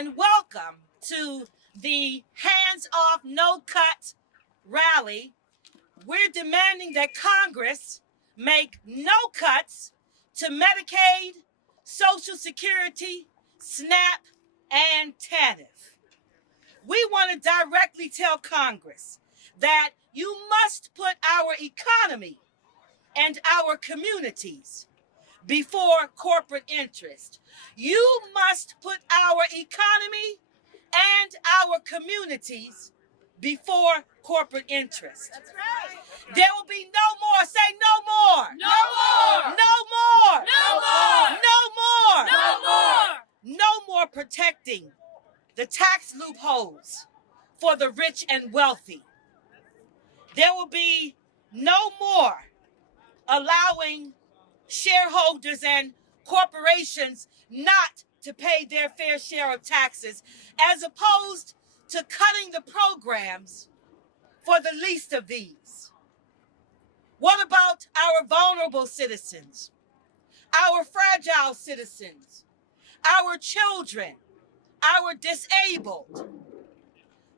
and welcome to the Hands Off No Cut rally. We're demanding that Congress make no cuts to Medicaid, Social Security, SNAP, and TANF. We want to directly tell Congress that you must put our economy and our communities before corporate interest. You must put our economy and our communities before corporate interest. That's right. There will be no more. Say no more. No more. No more. No more. No more. No more. No more protecting the tax loopholes for the rich and wealthy. There will be no more allowing shareholders and corporations not to pay their fair share of taxes, as opposed to cutting the programs for the least of these. What about our vulnerable citizens, our fragile citizens, our children, our disabled?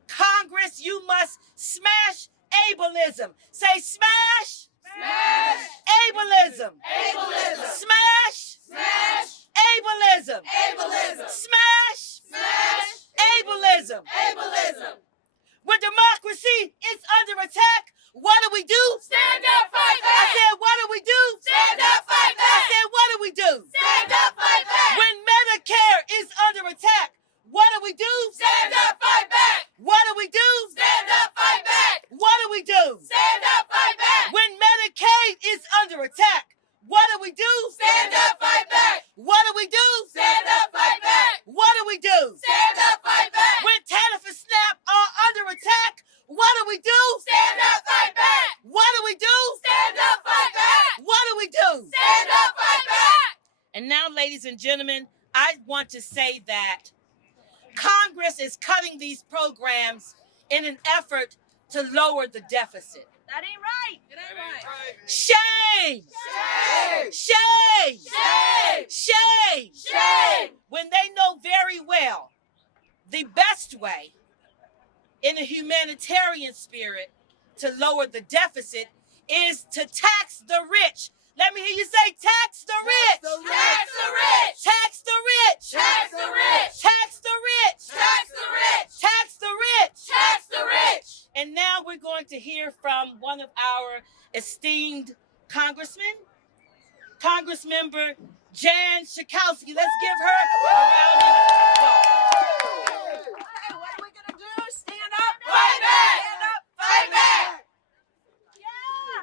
Congress, you must smash ableism. Say smash. Smash. Ableism. Ableism. Smash. Smash. Ableism. Ableism. Smash. Smash. Ableism. Ableism. When democracy is under attack, what do we do? Stand up, fight I back. said, what do we do? Stand up, fight I back. said, what do we do? Stand up, fight back. When Medicare is under attack, what do we do? Stand up, fight back. What do we do? Stand up, fight back. What do we do? Stand up, fight back. When Medicaid is under attack, what do we do? Stand up, fight back. What do we do? Stand up, fight back. What do we do? Stand up, fight back. When TANF and SNAP are under attack, what do we do? Stand up, fight back. What do we do? Stand up, fight back. What do we do? Stand up, fight back. And now, ladies and gentlemen, I want to say that Congress is cutting these programs in an effort to lower the deficit. That ain't right. It ain't right. Shame! Shame. Shame! Shame. Shame! Shame. When they know very well the best way in a humanitarian spirit to lower the deficit is to tax the rich. Let me hear you say, tax the rich! Tax the rich. Tax the rich! Tax the rich. Tax the rich! Tax the rich. Tax the rich! Tax the rich. And now we're going to hear from one of our esteemed congressmen, Congressmember Jan Schakowsky. Let's give her a round of applause. Okay, what are we gonna do? Stand up, Fight back. Stand up, Fight back.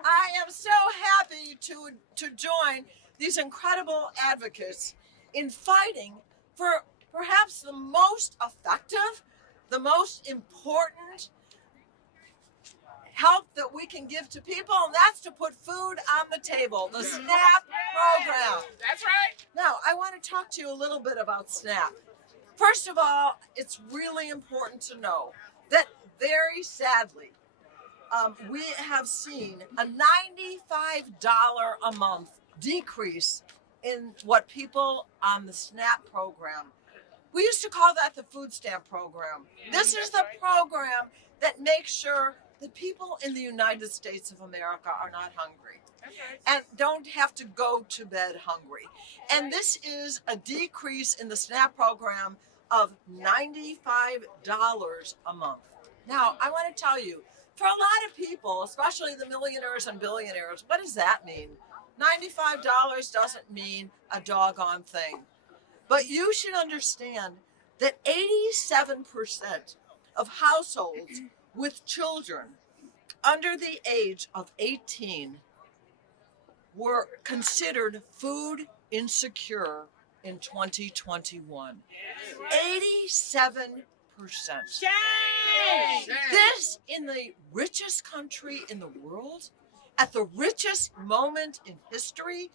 I am so happy to join these incredible advocates in fighting for perhaps the most effective, the most important help that we can give to people, and that's to put food on the table, the SNAP program. That's right. Now, I want to talk to you a little bit about SNAP. First of all, it's really important to know that very sadly, we have seen a $95 a month decrease in what people on the SNAP program. We used to call that the food stamp program. This is the program that makes sure that people in the United States of America are not hungry and don't have to go to bed hungry. And this is a decrease in the SNAP program of $95 a month. Now, I want to tell you, for a lot of people, especially the millionaires and billionaires, what does that mean? $95 doesn't mean a doggone thing. But you should understand that 87% of households with children under the age of 18 were considered food insecure in 2021. 87%. Shame! This in the richest country in the world, at the richest moment in history.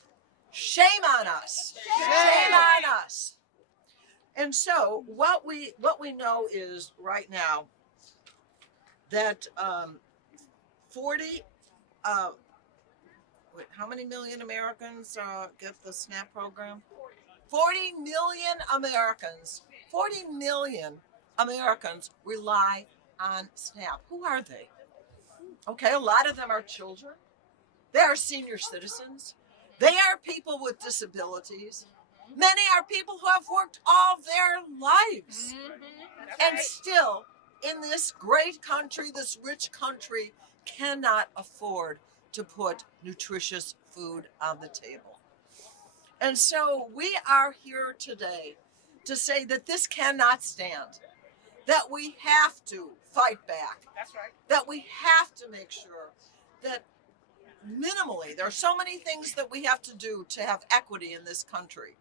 Shame on us. Shame on us. And so what we know is right now that 40 how many million Americans get the SNAP program? 40 million Americans. 40 million Americans rely on SNAP. Who are they? Okay, a lot of them are children. They are senior citizens. They are people with disabilities. Many are people who have worked all their lives. And still, in this great country, this rich country, cannot afford to put nutritious food on the table. And so we are here today to say that this cannot stand, that we have to fight back. That's right. That we have to make sure that minimally, there are so many things that we have to do to have equity in this country,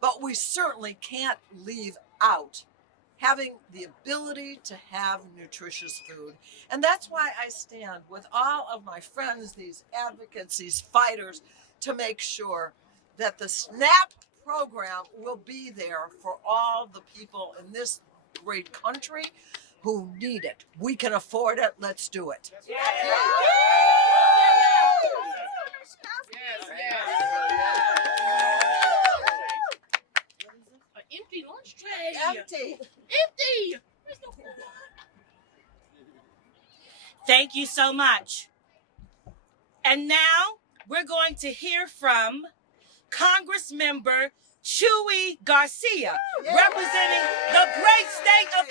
but we certainly can't leave out having the ability to have nutritious food. And that's why I stand with all of my friends, these advocates, these fighters, to make sure that the SNAP program will be there for all the people in this great country who need it. We can afford it. Let's do it. Yeah. An empty lunch tray. Empty. Empty. There's no food. Thank you so much. And now we're going to hear from Congressmember Chuy Garcia, representing the great state of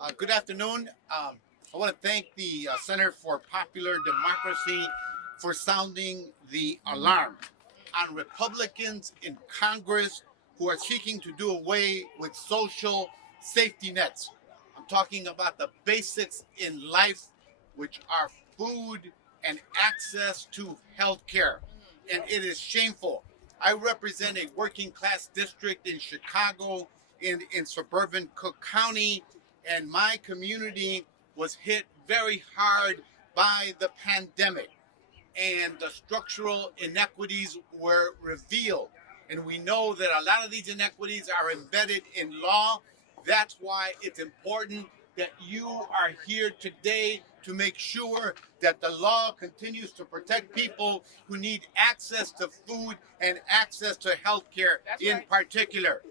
Illinois. Good afternoon. I want to thank the Center for Popular Democracy for sounding the alarm on Republicans in Congress who are seeking to do away with social safety nets. I'm talking about the basics in life, which are food and access to health care. And it is shameful. I represent a working class district in Chicago, in suburban Cook County, and my community was hit very hard by the pandemic. And the structural inequities were revealed. And we know that a lot of these inequities are embedded in law. That's why it's important that you are here today to make sure that the law continues to protect people who need access to food and access to health care in particular.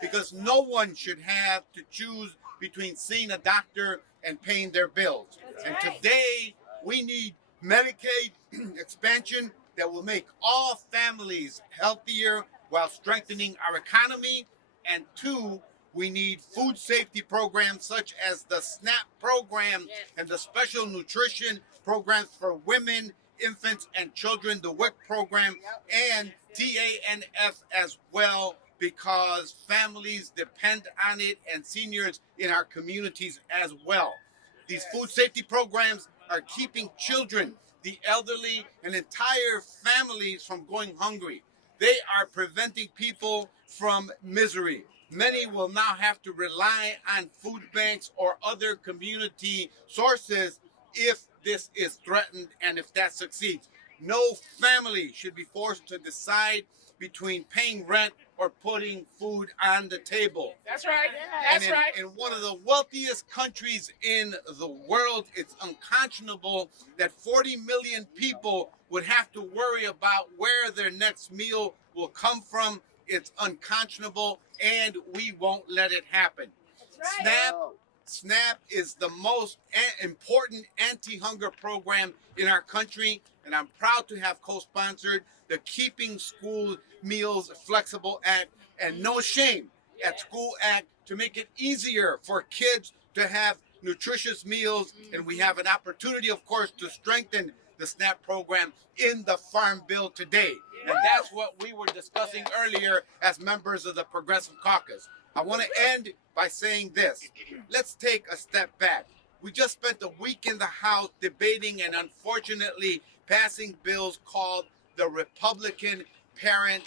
Because no one should have to choose between seeing a doctor and paying their bills. And today we need Medicaid expansion that will make all families healthier while strengthening our economy. And two, we need food safety programs such as the SNAP program and the special nutrition programs for women, infants, and children, the WIC program, and TANF as well, because families depend on it and seniors in our communities as well. These food safety programs are keeping children, the elderly, and entire families from going hungry. They are preventing people from misery. Many will now have to rely on food banks or other community sources if this is threatened and if that succeeds. No family should be forced to decide between paying rent or putting food on the table. That's right. That's right. In one of the wealthiest countries in the world, it's unconscionable that 40 million people would have to worry about where their next meal will come from. It's unconscionable, and we won't let it happen. That's right. SNAP is the most important anti-hunger program in our country, and I'm proud to have co-sponsored the Keeping School Meals Flexible Act and No Shame at School Act to make it easier for kids to have nutritious meals. And we have an opportunity, of course, to strengthen the SNAP program in the Farm Bill today. And that's what we were discussing earlier as members of the Progressive Caucus. I want to end by saying this. Let's take a step back. We just spent a week in the House debating and unfortunately passing bills called the Republican Parent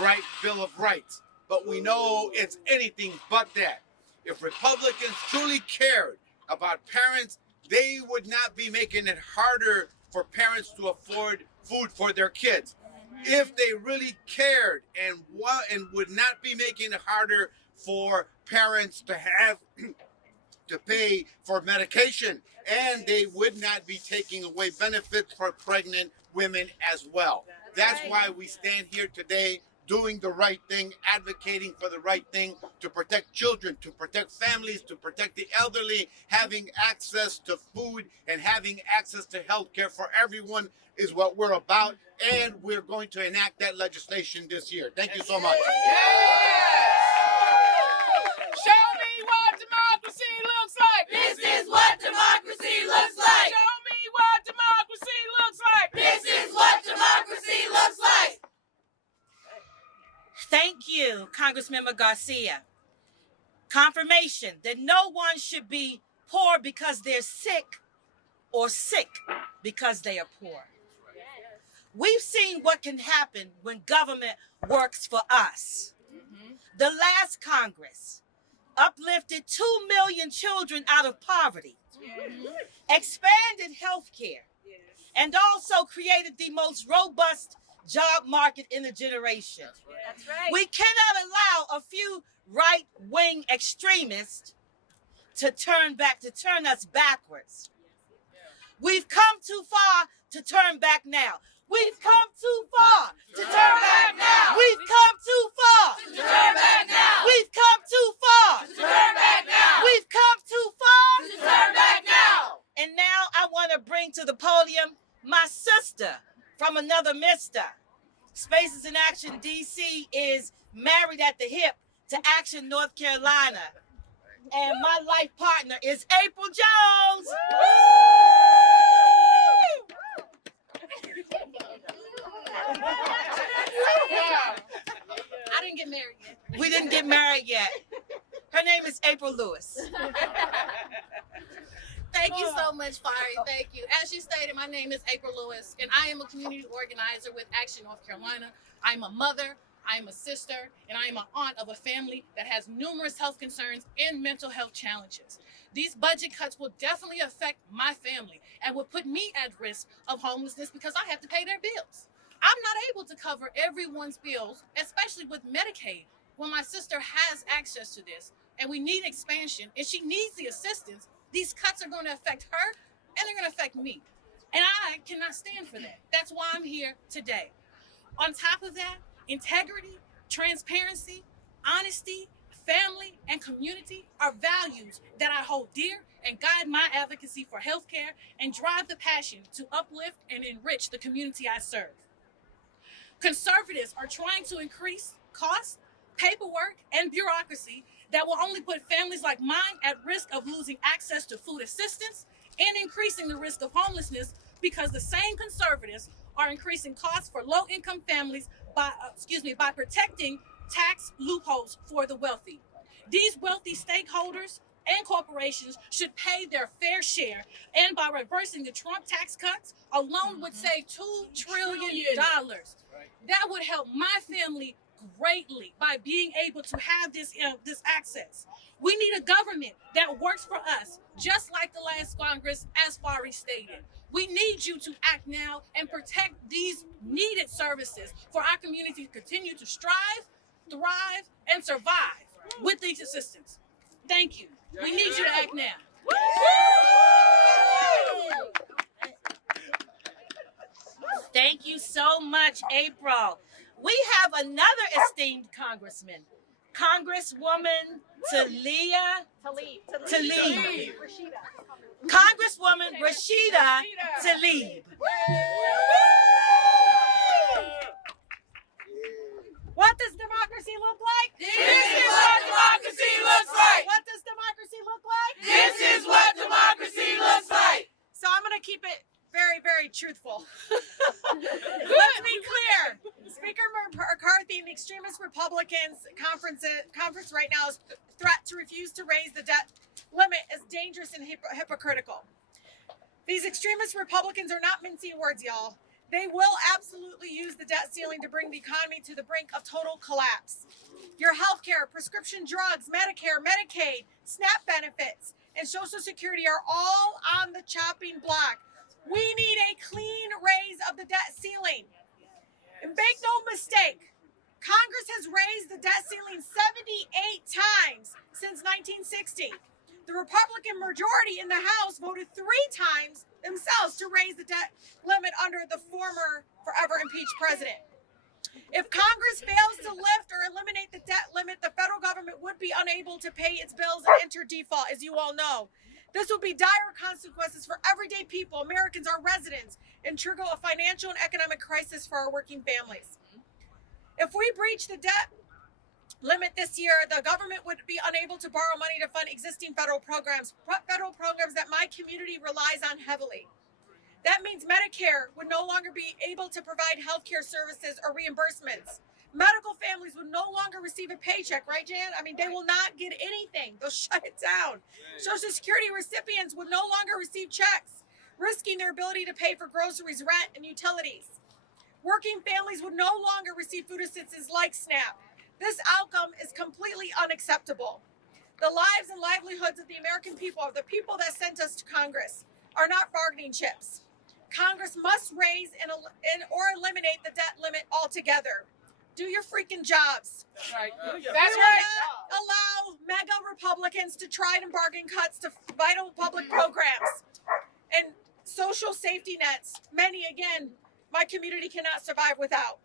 Right Bill of Rights. But we know it's anything but that. If Republicans truly cared about parents, they would not be making it harder for parents to afford food for their kids. If they really cared and would not be making it harder for parents to have to pay for medication, and they would not be taking away benefits for pregnant women as well. That's why we stand here today doing the right thing, advocating for the right thing, to protect children, to protect families, to protect the elderly. Having access to food and having access to health care for everyone is what we're about, and we're going to enact that legislation this year. Thank you so much. Show me what democracy looks like. This is what democracy looks like. Show me what democracy looks like. This is what democracy looks like. Thank you, Congressmember Garcia. Confirmation that no one should be poor because they're sick or sick because they are poor. We've seen what can happen when government works for us. The last Congress uplifted 2 million children out of poverty, expanded health care, and also created the most robust job market in a generation. That's right. We cannot allow a few right-wing extremists to turn us backwards. We've come too far to turn back now. We've come too far to turn back now. We've come too far to turn back now. We've come too far to turn back now. We've come too far to turn back now. And now I want to bring to the podium my sister from another mister. Spaces in Action DC is married at the hip to Action North Carolina. And my life partner is April Jones. I didn't get married yet. We didn't get married yet. Her name is April Lewis. Thank you so much, Fari. Thank you. As you stated, my name is April Lewis, and I am a community organizer with Action North Carolina. I'm a mother, I'm a sister, and I am an aunt of a family that has numerous health concerns and mental health challenges. These budget cuts will definitely affect my family and will put me at risk of homelessness because I have to pay their bills. I'm not able to cover everyone's bills, especially with Medicaid, when my sister has access to this, and we need expansion, and she needs the assistance. These cuts are going to affect her, and they're going to affect me. And I cannot stand for that. That's why I'm here today. On top of that, integrity, transparency, honesty, family, and community are values that I hold dear and guide my advocacy for healthcare and drive the passion to uplift and enrich the community I serve. Conservatives are trying to increase costs, paperwork, and bureaucracy that will only put families like mine at risk of losing access to food assistance and increasing the risk of homelessness because the same conservatives are increasing costs for low-income families by protecting tax loopholes for the wealthy. These wealthy stakeholders and corporations should pay their fair share, and by reversing the Trump tax cuts, alone would save $2 trillion. That would help my family greatly by being able to have this access. We need a government that works for us, just like the last Congress, as Fari stated. We need you to act now and protect these needed services for our community to continue to strive, thrive, and survive with these assistance. Thank you. We need you to act now. Thank you so much, April. We have another esteemed congressman, Congresswoman Tlaib. Congresswoman Rashida Tlaib. What does democracy look like? This is what democracy looks like. What does democracy look like? This is what democracy looks like. So I'm going to keep it very, very truthful. Let's be clear. Speaker McCarthy and the extremist Republicans conference right now is threat to refuse to raise the debt limit is dangerous and hypocritical. These extremist Republicans are not mincing words, y'all. They will absolutely use the debt ceiling to bring the economy to the brink of total collapse. Your health care, prescription drugs, Medicare, Medicaid, SNAP benefits, and Social Security are all on the chopping block. We need a clean raise of the debt ceiling. And make no mistake, Congress has raised the debt ceiling 78 times since 1960. The Republican majority in the House voted 3 times themselves to raise the debt limit under the former forever impeached president. If Congress fails to lift or eliminate the debt limit, the federal government would be unable to pay its bills and enter default, as you all know. This would be dire consequences for everyday people, Americans, our residents, and trigger a financial and economic crisis for our working families. If we breach the debt limit this year, the government would be unable to borrow money to fund existing federal programs that my community relies on heavily. That means Medicare would no longer be able to provide healthcare services or reimbursements. Medical families would no longer receive a paycheck, right, Jan? I mean, they will not get anything. They'll shut it down. Social Security recipients would no longer receive checks, risking their ability to pay for groceries, rent, and utilities. Working families would no longer receive food assistance like SNAP. This outcome is completely unacceptable. The lives and livelihoods of the American people, of the people that sent us to Congress, are not bargaining chips. Congress must raise or eliminate the debt limit altogether. Do your freaking jobs. That's right. We That's will right. not allow mega Republicans to try and bargain cuts to vital public programs and social safety nets. Many, again, my community cannot survive without.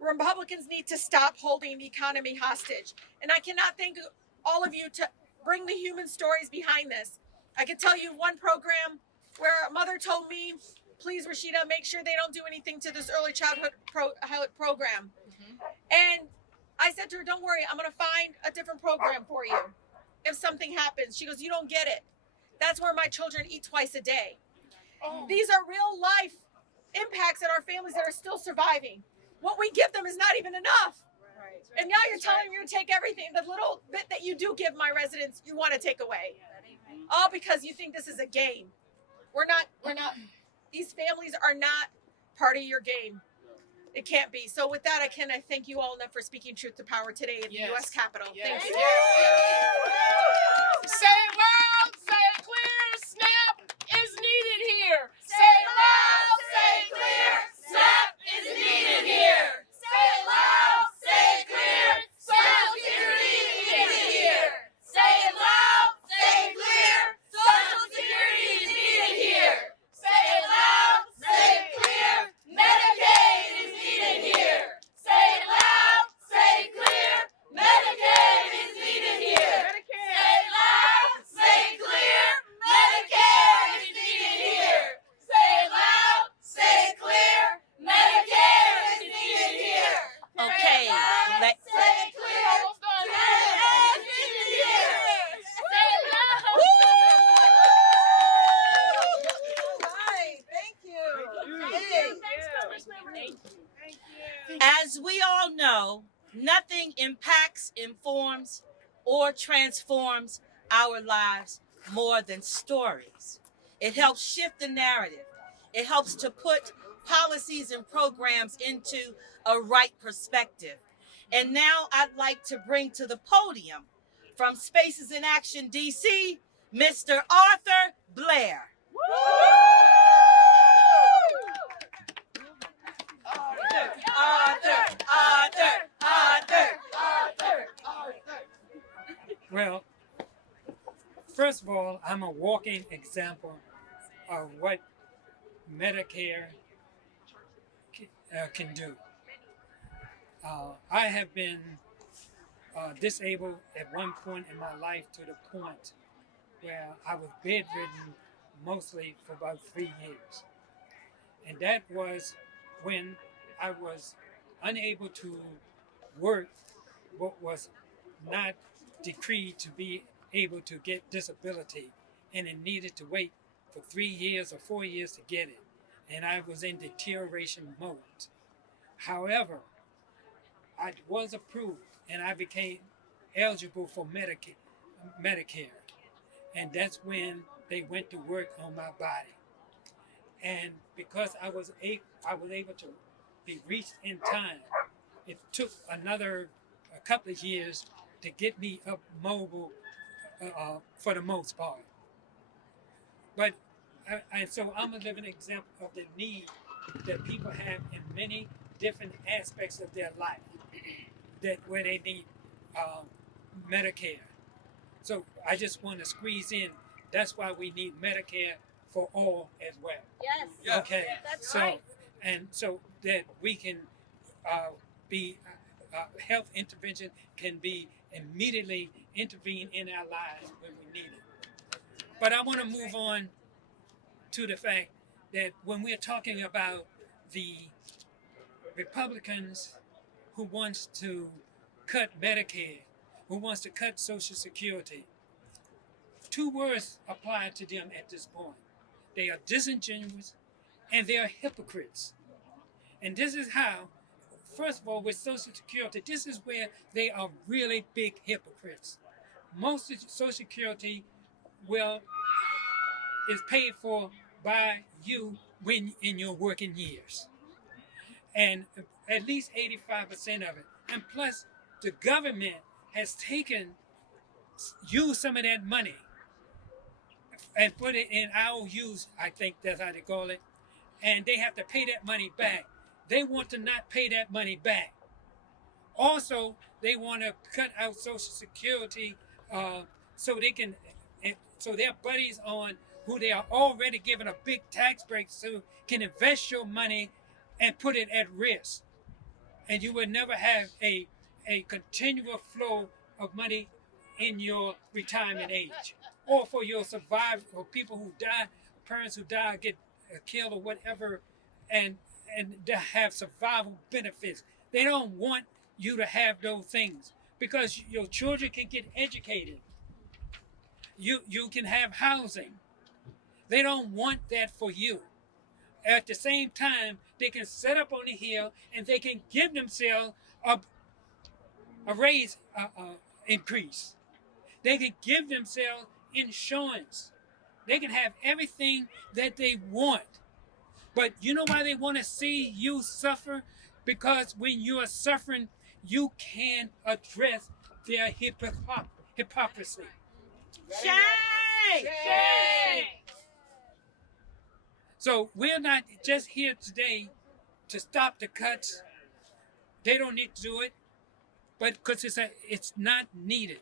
Republicans need to stop holding the economy hostage. And I cannot thank all of you to bring the human stories behind this. I can tell you one program where a mother told me, please, Rashida, make sure they don't do anything to this early childhood program. And I said to her, don't worry, I'm going to find a different program for you if something happens. She goes, you don't get it. That's where my children eat twice a day. These are real life impacts in our families that are still surviving. What we give them is not even enough. And now you're telling me you're going to take everything, the little bit that you do give my residents, you want to take away. All because you think this is a game. We're not, these families are not part of your game. It can't be. So with that, I thank you all enough for speaking truth to power today in the U.S. Capitol. Yes. Thank you. Say it loud, say it clear, SNAP is needed here. Say it loud, say it clear, SNAP is needed here. Say it loud, say it clear, Social Security is needed here. Say it loud, say it clear, Social Security is needed here. Say it loud, say it clear, Medicaid is needed here. Say it loud, say it clear, Medicaid is needed here. Say it loud, say it clear, Medicaid is needed here. Say it loud, say it clear, Medicaid is needed here. Okay, let- Say it clear, almost done. Medicaid is needed here. Say it loud. Right, thank you. As we all know, nothing impacts, informs, or transforms our lives more than stories. It helps shift the narrative. It helps to put policies and programs into a right perspective. And now I'd like to bring to the podium from Spaces in Action DC, Mr. Arthur Blair. Well, first of all, I'm a walking example of what Medicare can do. I have been disabled at one point in my life to the point where I was bedridden mostly for about 3 years. And that was when I was unable to work what was not decreed to be able to get disability, and it needed to wait for 3 years or 4 years to get it. And I was in deterioration mode. However, I was approved and I became eligible for Medicare. And that's when they went to work on my body. And because I was able to be reached in time, it took a couple of years to get me up mobile for the most part. But so I'm a living example of the need that people have in many different aspects of their life, that where they need Medicare. So I just want to squeeze in. That's why we need Medicare for all as well. Yes. Okay. That's so right. and so that we can be health intervention can be immediately intervene in our lives when we need it. But I want to move on to the fact that when we're talking about the Republicans who wants to cut Medicare, who wants to cut Social Security, two words apply to them at this point. They are disingenuous and they are hypocrites. And this is how, first of all, with Social Security, this is where they are really big hypocrites. Most of Social Security is paid for by you when in your working years. And at least 85% of it. And plus, the government has used some of that money and put it in IOUs, I think that's how they call it, and they have to pay that money back. They want to not pay that money back. Also, they want to cut out Social Security so they can, so their buddies on who they are already giving a big tax break to can invest your money and put it at risk. And you will never have a continual flow of money in your retirement age. Or for your survivors, or people who die, parents who die, get killed or whatever, and to have survival benefits. They don't want you to have those things because your children can get educated. You can have housing. They don't want that for you. At the same time, they can set up on the hill and they can give themselves a raise increase. They can give themselves insurance. They can have everything that they want. But you know why they want to see you suffer? Because when you are suffering, you can't address their hypocrisy. Shame! Shame! So we're not just here today to stop the cuts. They don't need to do it, but because it's not needed.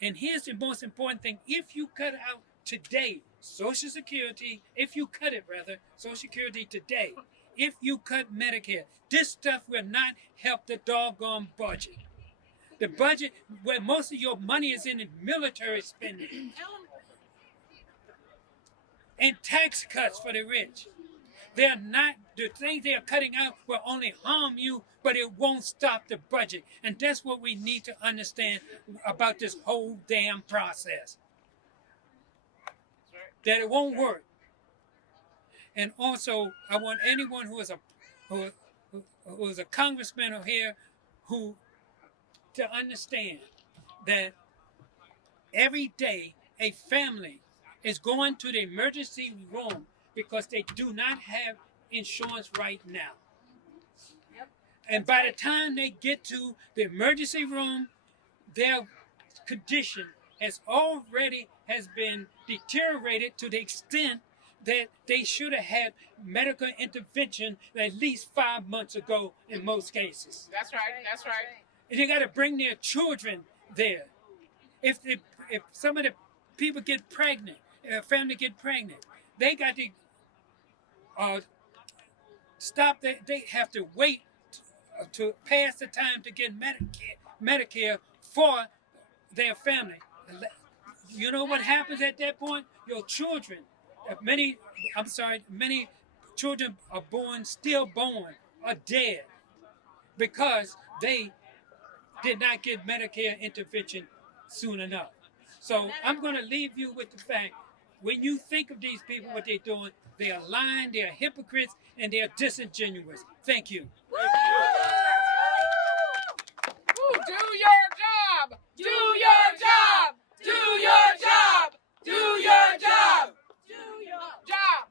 And here's the most important thing. If you cut out today, Social Security, Social Security today, if you cut Medicare, this stuff will not help the doggone budget. The budget, where most of your money is in military spending and tax cuts for the rich. They're not, the things they are cutting out will only harm you, but it won't stop the budget. And that's what we need to understand about this whole damn process. That it won't work. And also, I want anyone who is a congressman or here to understand that every day a family is going to the emergency room because they do not have insurance right now. And by the time they get to the emergency room, their condition has been deteriorated to the extent that they should have had medical intervention at least 5 months ago in most cases. That's right. That's right. And they got to bring their children there. If some of the people get pregnant, a family get pregnant, they got to stop. They have to wait to pass the time to get Medicare for their family. You know what happens at that point? Your children, many children are stillborn, are dead because they did not get Medicare intervention soon enough. So I'm going to leave you with the fact, when you think of these people, what they're doing, they are lying, they are hypocrites, and they are disingenuous. Thank you. Do your job! Do your job! Do your job! Do your job! Do your job!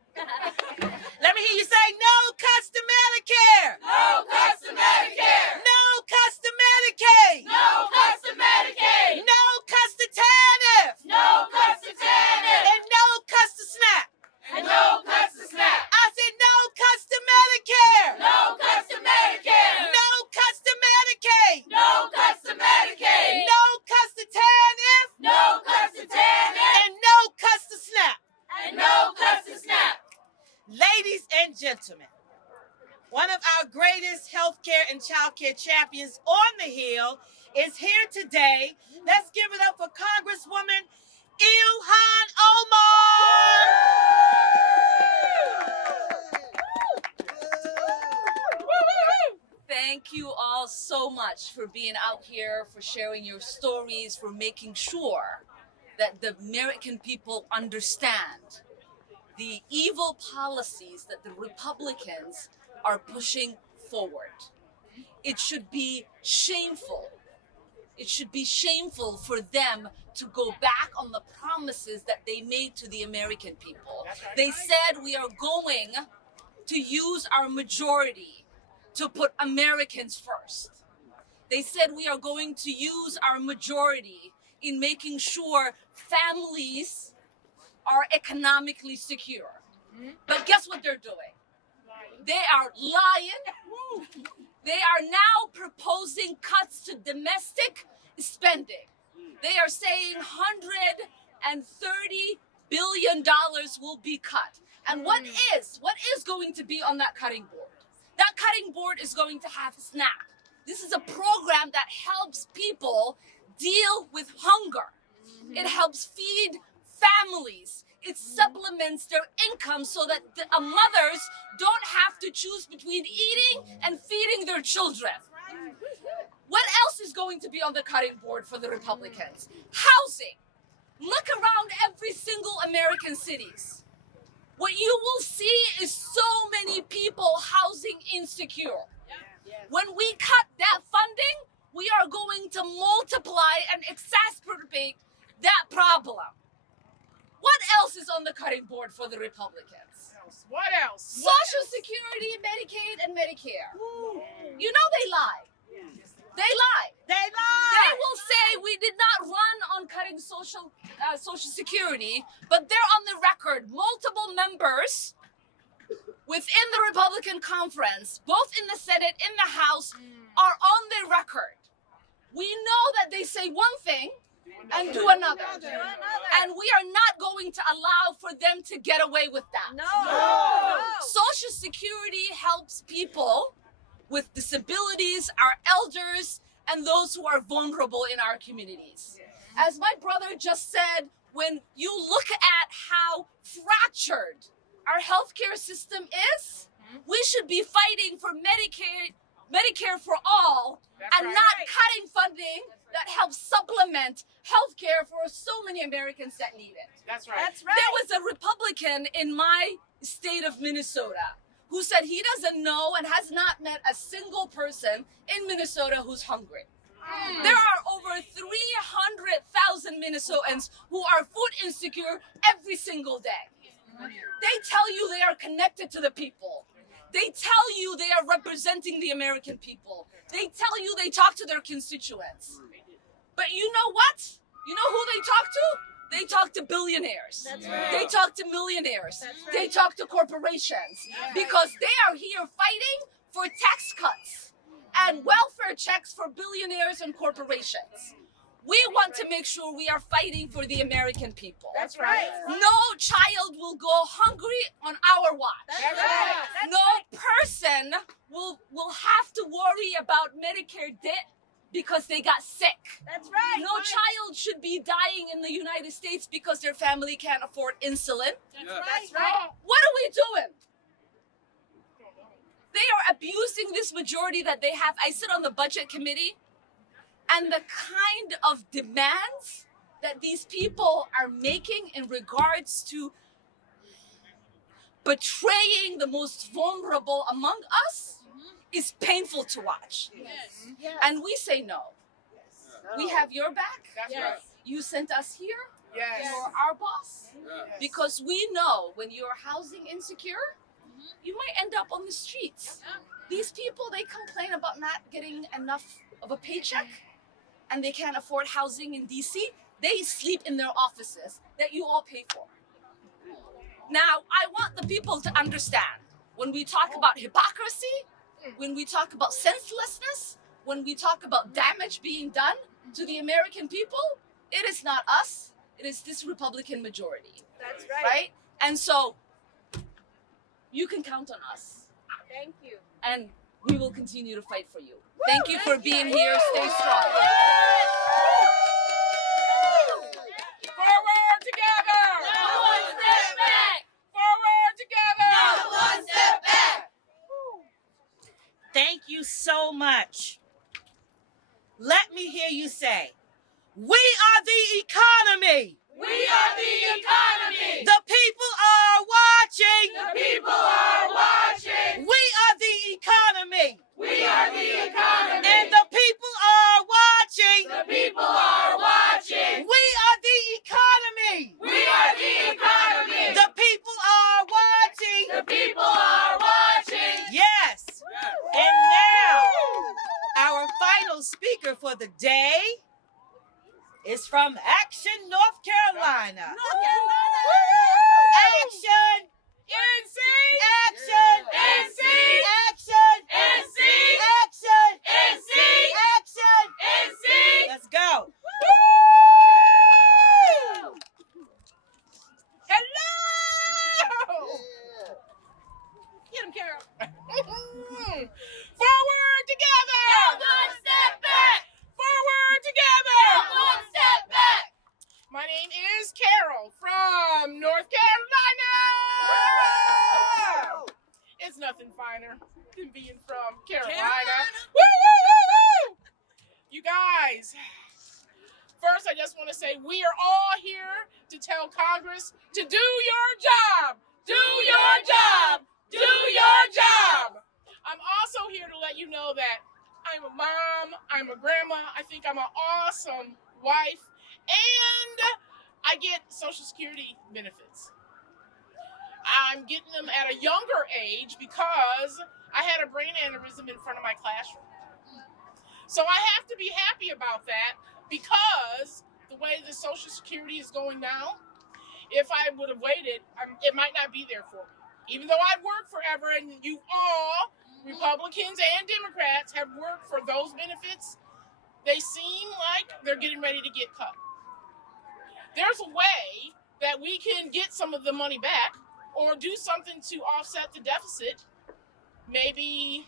Let me hear you say, no cuts to Medicare! No cuts to Medicare! No cuts to Medicaid! No cuts to Medicaid! No cuts to TANF! No cuts to TANF! And no cuts to SNAP! And no cuts to SNAP! I said no cuts to Medicare! No cuts to Medicare! child care champions on the Hill, is here today. Let's give it up for Congresswoman Ilhan Omar. Thank you all so much for being out here, for sharing your stories, for making sure that the American people understand the evil policies that the Republicans are pushing forward. It should be shameful. It should be shameful for them to go back on the promises that they made to the American people. They said we are going to use our majority to put Americans first. They said we are going to use our majority in making sure families are economically secure. But guess what they're doing? They are lying. They are now proposing cuts to domestic spending. They are saying $130 billion will be cut. And what is going to be on that cutting board? That cutting board is going to have SNAP. This is a program that helps people deal with hunger. It helps feed families. It supplements their income so that the mothers don't have to choose between eating and feeding their children. What else is going to be on the cutting board for the Republicans? Housing. Look around every single American cities. What you will see is so many people housing insecure. When we cut that funding, we are going to multiply and exacerbate that problem. What else is on the cutting board for the Republicans? What else? Social Security, Medicaid, and Medicare. You know they lie. They lie. They They lie. will say we did not run on cutting Social Security, but they're on the record. Multiple members within the Republican conference, both in the Senate, in the House, are on the record. We know that they say one thing and do another. And we are not going to allow for them to get away with that. No. Social Security helps people with disabilities, our elders, and those who are vulnerable in our communities. As my brother just said, when you look at how fractured our healthcare system is, we should be fighting for Medicare for all, and not cutting funding that helps supplement healthcare for so many Americans that need it. That's right. That's right. There was a Republican in my state of Minnesota who said he doesn't know and has not met a single person in Minnesota who's hungry. There are over 300,000 Minnesotans who are food insecure every single day. They tell you they are connected to the people. They tell you they are representing the American people. They tell you they talk to their constituents. But you know what? You know who they talk to? They talk to billionaires. That's right. They talk to millionaires. That's right. They talk to corporations because they are here fighting for tax cuts and welfare checks for billionaires and corporations. We want to make sure we are fighting for the American people. That's right. No child will go hungry on our watch. That's right. That's No person will have to worry about Medicare debt because they got sick. That's right. No child should be dying in the United States because their family can't afford insulin. That's right. What are we doing? They are abusing this majority that they have. I sit on the budget committee, and the kind of demands that these people are making in regards to betraying the most vulnerable among us is painful to watch. Yes. And we say no. We have your back. That's Yes. right. You sent us here. Yes. You're our boss. Because we know when you're housing insecure, you might end up on the streets. These people, they complain about not getting enough of a paycheck and they can't afford housing in DC. They sleep in their offices that you all pay for. Now, I want the people to understand when we talk about hypocrisy, when we talk about senselessness, when we talk about damage being done to the American people, it is not us, it is this Republican majority, That's right. right? And so you can count on us. Thank you. And we will continue to fight for you. Thank you for being here. Stay strong. Forward together. No one step back. Forward together. No one step back. Thank you so much. Let me hear you say, we are the economy. We are the economy. The people are watching. The people are watching. We are the economy. We are the economy. And the people are watching. The people are watching. We are the economy. We are the economy. The people are watching. The people are watching. Yes. And now, our final speaker for the day is from Action, North Carolina. Action! NC. Action! NC. Action! NC. Action! NC. Action! NC. Let's go. Hello. Get him, Carol. Forward together. No one step back. Forward together. No one step back. My name is Carol from North Carolina. It's nothing finer than being from Carolina. Woo, woo, woo, woo. You guys, first I just want to say we are all here to tell Congress to do your job. Do your job. Do your job. I'm also here to let you know that I'm a mom, I'm a grandma, I think I'm an awesome wife, and I get Social Security benefits. I'm getting them at a younger age because I had a brain aneurysm in front of my classroom. So I have to be happy about that because the way the Social Security is going now, if I would have waited, it might not be there for me. Even though I've worked forever and you all, Republicans and Democrats, have worked for those benefits, they seem like they're getting ready to get cut. There's a way that we can get some of the money back or do something to offset the deficit. Maybe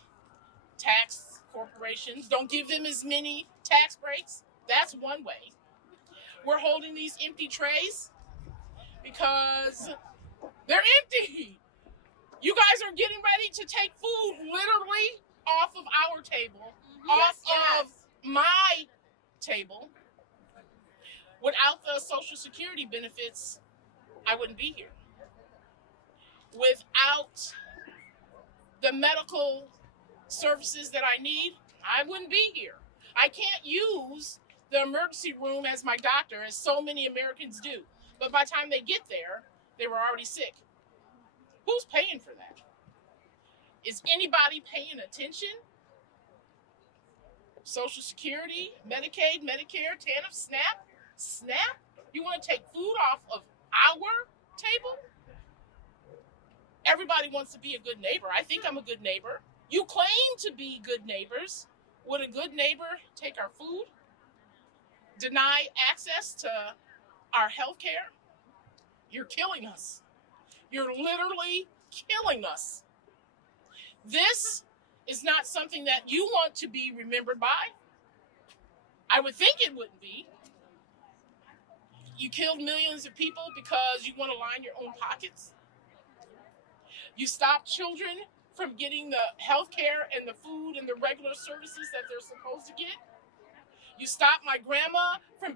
tax corporations, don't give them as many tax breaks. That's one way. We're holding these empty trays because they're empty. You guys are getting ready to take food literally off of our table, off of my table. Without the Social Security benefits, I wouldn't be here. Without the medical services that I need, I wouldn't be here. I can't use the emergency room as my doctor, as so many Americans do. But by the time they get there, they were already sick. Who's paying for that? Is anybody paying attention? Social Security, Medicaid, Medicare, TANF, SNAP? SNAP? You want to take food off of our table? Everybody wants to be a good neighbor. I think I'm a good neighbor. You claim to be good neighbors. Would a good neighbor take our food? Deny access to our health care? You're killing us. You're literally killing us. This is not something that you want to be remembered by. I would think it wouldn't be. You killed millions of people because you want to line your own pockets. You stopped children from getting the health care and the food and the regular services that they're supposed to get. You stopped my grandma from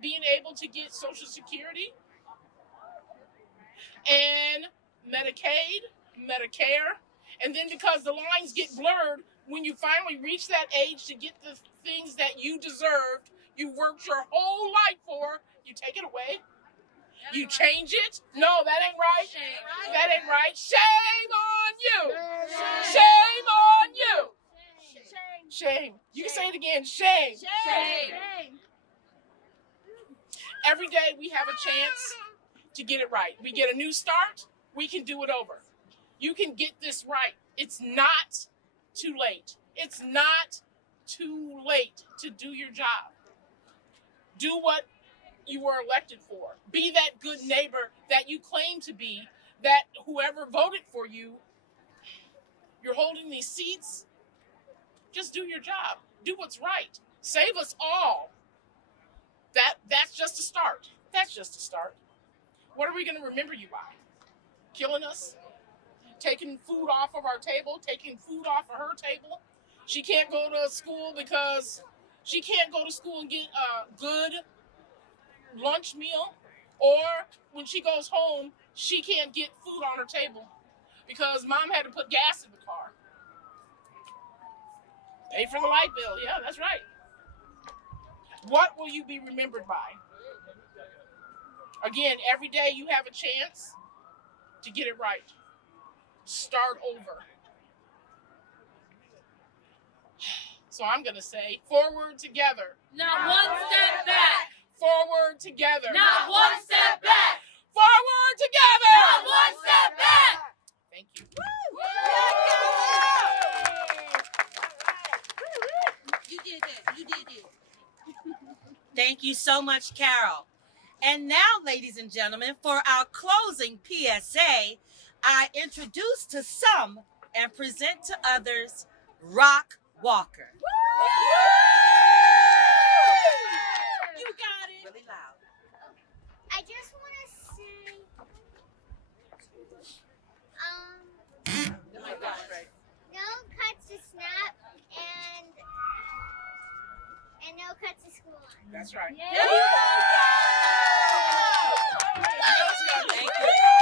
being able to get Social Security and Medicaid, Medicare. And then because the lines get blurred, when you finally reach that age to get the things that you deserved, you worked your whole life for, you take it away. You change it? No, that ain't right. That ain't right. Shame on you. Shame on you. Shame. You can say it again. Shame. Shame. Every day we have a chance to get it right. We get a new start. We can do it over. You can get this right. It's not too late. It's not too late to do your job. Do what you were elected for. Be that good neighbor that you claim to be, that whoever voted for you, you're holding these seats Just do your job. Do what's right. Save us all. That's just a start. That's just a start. What are we going to remember you by? Killing us? Taking food off of our table? Taking food off of her table? She can't go to school because she can't go to school and get a good lunch meal. Or when she goes home, she can't get food on her table because mom had to put gas in the car. Pay for the light bill. Yeah, that's right. What will you be remembered by? Again, every day you have a chance to get it right. Start over. So I'm going to say, forward together. Not one step back. Forward together. Not one step back. Forward together. Not one step back. Thank you. You did it. You did it. Thank you so much, Carol. And now, ladies and gentlemen, for our closing PSA, I introduce to some and present to others Rock Walker. You got it. Really loud. I just want to say, no cuts to snap and no cuts to school on. That's right. Thank you.